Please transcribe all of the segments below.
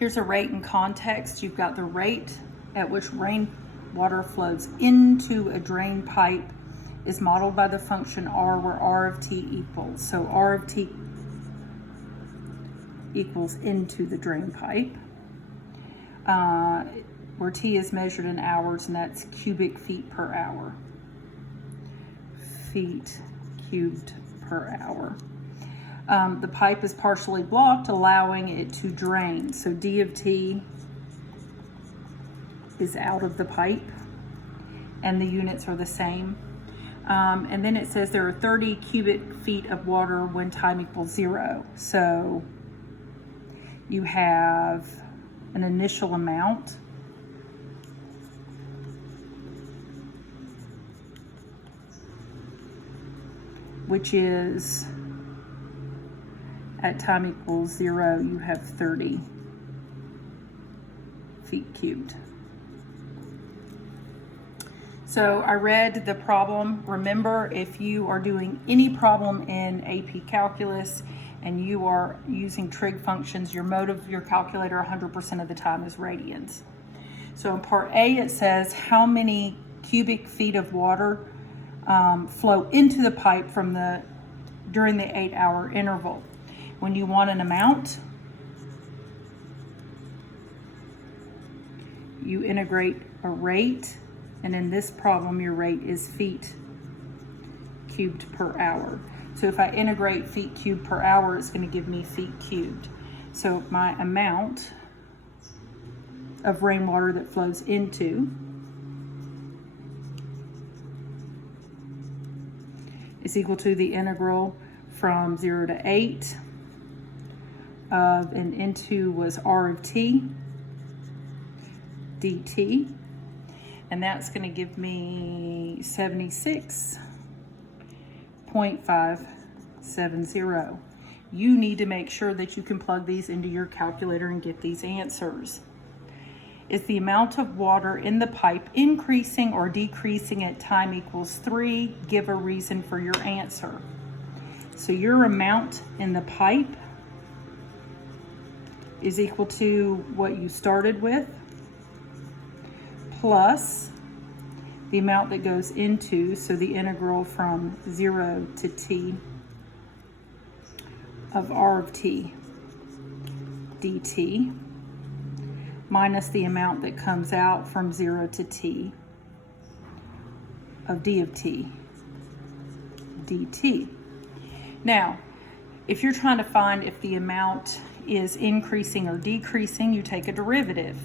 Here's a rate in context. You've got the rate at which rainwater flows into a drain pipe is modeled by the function r, where r of t equals. So r of t equals into the drain pipe, where t is measured in hours, and that's cubic feet per hour. Feet cubed per hour. The pipe is partially blocked, allowing it to drain. So d of t is out of the pipe, and the units are the same. And then it says there are 30 cubic feet of water when time equals 0. So you have an initial amount, which is at time equals 0, you have 30 feet cubed. So I read the problem. Remember, if you are doing any problem in AP Calculus and you are using trig functions, your mode of your calculator 100% of the time is radians. So in part A, it says how many cubic feet of water flow into the pipe during the 8-hour interval. When you want an amount, you integrate a rate, and in this problem, your rate is feet cubed per hour. So if I integrate feet cubed per hour, it's going to give me feet cubed. So my amount of rainwater that flows into is equal to the integral from 0 to 8 of, and into was r of t dt, and that's going to give me 76.570. You need to make sure that you can plug these into your calculator and get these answers. Is the amount of water in the pipe increasing or decreasing at time equals 3? Give a reason for your answer. So your amount in the pipe is equal to what you started with, plus the amount that goes into, so the integral from 0 to t of r of t dt, minus the amount that comes out from 0 to t of d of t dt. Now, if you're trying to find if the amount is increasing or decreasing, you take a derivative.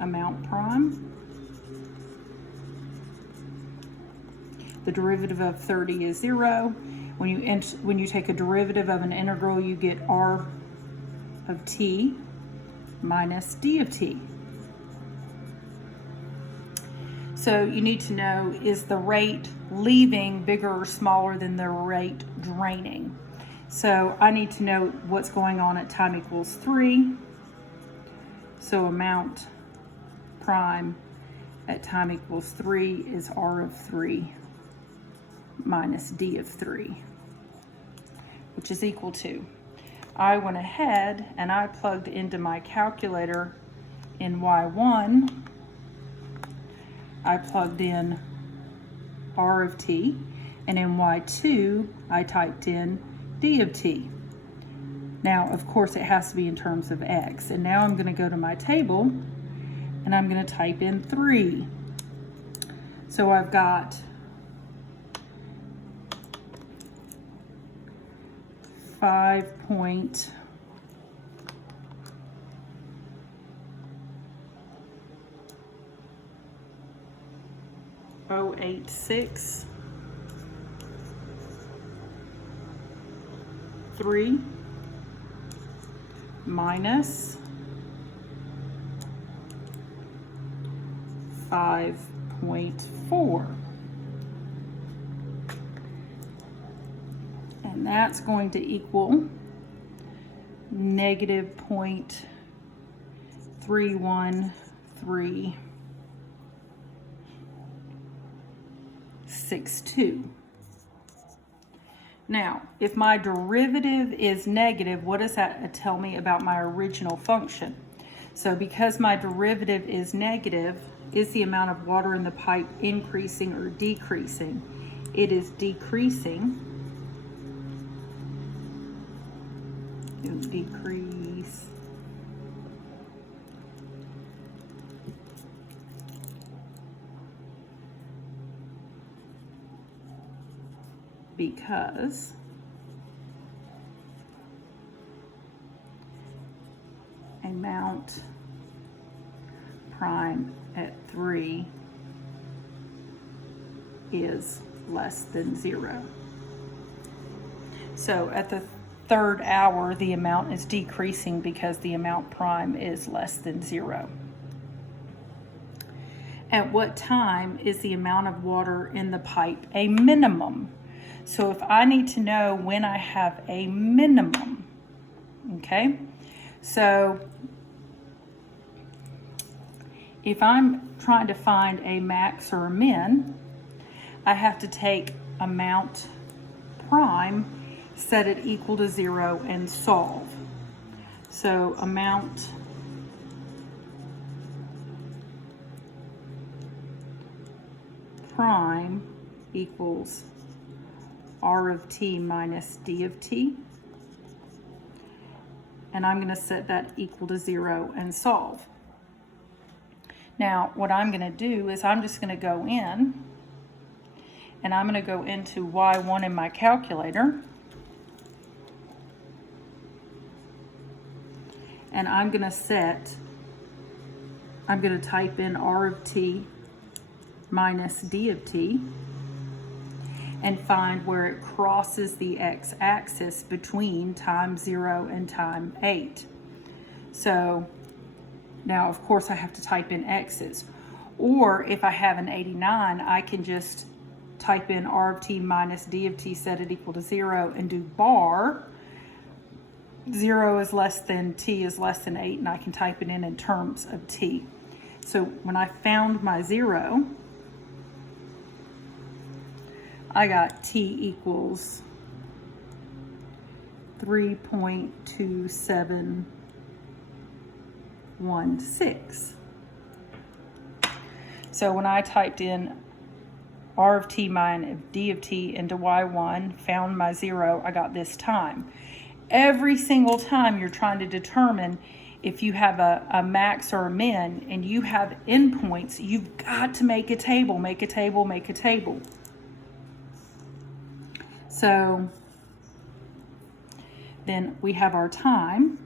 Amount prime. The derivative of 30 is 0. When you take a derivative of an integral, you get r of t minus d of t. So you need to know, is the rate leaving bigger or smaller than the rate draining? So I need to know what's going on at time equals 3. So amount prime at time equals 3 is r of 3 minus d of 3, which is equal to, I went ahead and I plugged into my calculator in Y1, I plugged in r of t, and in Y2, I typed in d of t. Now, of course, it has to be in terms of x. And now I'm going to go to my table, and I'm going to type in 3. So I've got 5.086 3 minus 5.4, and that's going to equal negative 0.31362. Now, if my derivative is negative, what does that tell me about my original function? So because my derivative is negative, is the amount of water in the pipe increasing or decreasing? It is decreasing. It'll decrease. Because amount prime at 3 is less than 0. So at the third hour, the amount is decreasing because the amount prime is less than 0. At what time is the amount of water in the pipe a minimum? So if I need to know when I have a minimum, okay? So if I'm trying to find a max or a min, I have to take amount prime, set it equal to 0, and solve. So amount prime equals R of t minus d of t. And I'm going to set that equal to 0 and solve. Now, what I'm going to do is I'm just going to go in, and I'm going to go into Y1 in my calculator, and I'm going to type in R of t minus d of t, and find where it crosses the x-axis between time 0 and time 8. So now, of course, I have to type in x's. Or if I have an 89, I can just type in R of t minus d of t, set it equal to 0, and do bar. 0 is less than t is less than 8, and I can type it in terms of t. So when I found my 0, I got t equals 3.2716. So when I typed in R of t minus d of t into Y1, found my 0, I got this time. Every single time you're trying to determine if you have a max or a min and you have endpoints, you've got to make a table, make a table, make a table. So then we have our time.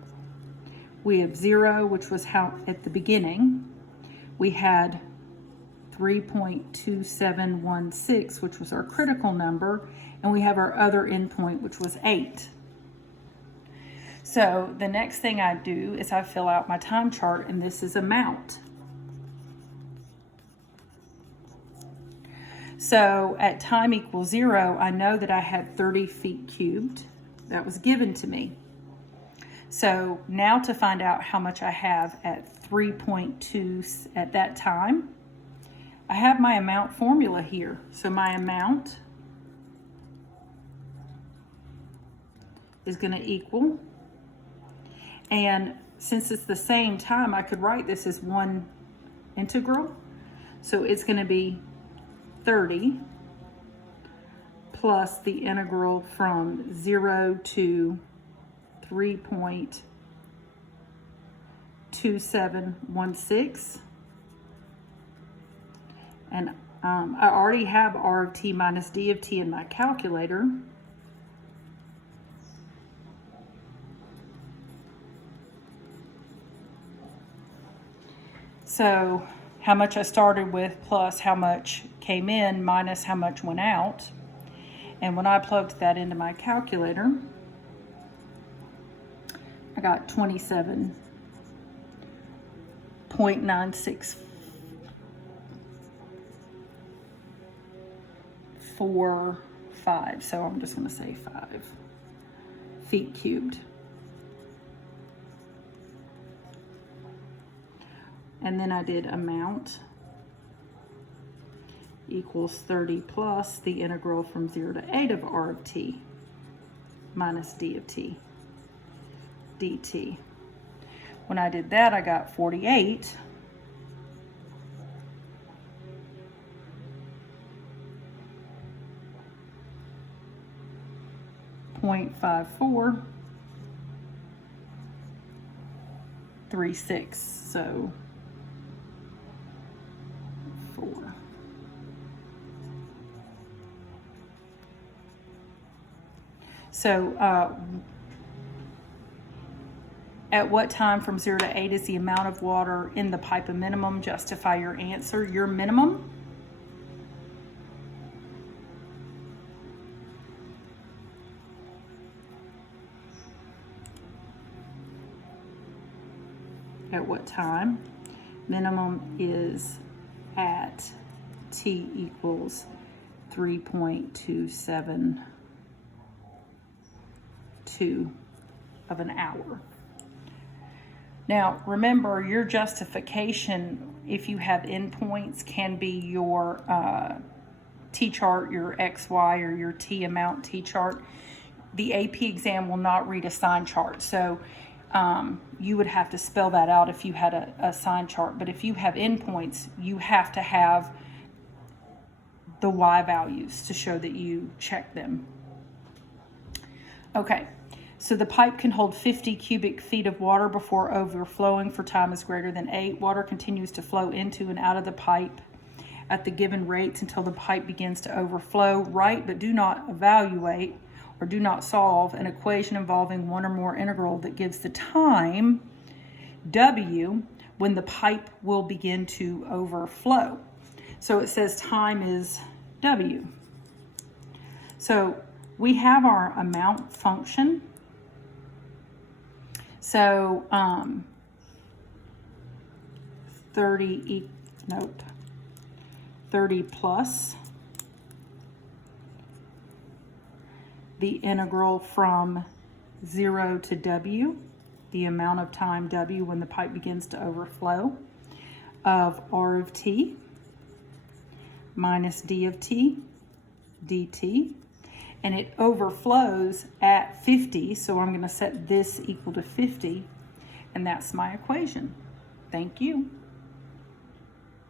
We have 0, which was how at the beginning. We had 3.2716, which was our critical number, and we have our other endpoint, which was 8. So the next thing I do is I fill out my time chart, and this is amount. So at time equals 0, I know that I had 30 feet cubed. That was given to me. So now to find out how much I have at 3.2 at that time, I have my amount formula here. So my amount is going to equal, and since it's the same time, I could write this as one integral. So it's going to be 30 plus the integral from 0 to 3.2716. And I already have R of t minus d of t in my calculator. So how much I started with plus how much came in minus how much went out. And when I plugged that into my calculator, I got 27.964. 5, so I'm just going to say 5 feet cubed. And then I did amount equals 30 plus the integral from 0 to 8 of R of t minus d of t dt. When I did that, I got 48. .5436. So 4. So at what time from 0 to 8 is the amount of water in the pipe a minimum? Justify your answer. Your minimum? At what time? Minimum is at t equals 3.272 of an hour. Now, remember, your justification, if you have endpoints, can be your T-chart, your XY, or your T amount T-chart. The AP exam will not read a sign chart, so you would have to spell that out if you had a sign chart. But if you have endpoints, you have to have the Y values to show that you check them. Okay. So the pipe can hold 50 cubic feet of water before overflowing for time is greater than 8. Water continues to flow into and out of the pipe at the given rates until the pipe begins to overflow. Write, but do not evaluate or do not solve an equation involving one or more integral that gives the time, W, when the pipe will begin to overflow. So it says time is W. So we have our amount function. So 30 plus the integral from 0 to W, the amount of time W when the pipe begins to overflow, of R of t minus D of t dt. And it overflows at 50, so I'm going to set this equal to 50, and that's my equation. Thank you.